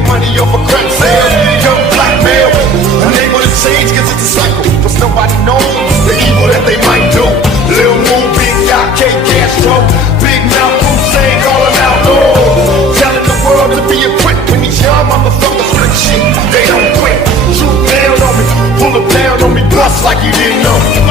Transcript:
making money off a crack sale. Young black male, unable to change cause it's a cycle. Cause nobody knows the evil that they might do. Lil Moon, Big Yacht, K Castro, Big Mouth, Hussein, calling out Lord. Telling the world to be equipped when these young motherfuckers flip shit. They don't quit. Shoot down on me, pull it down on me, bust like you didn't know.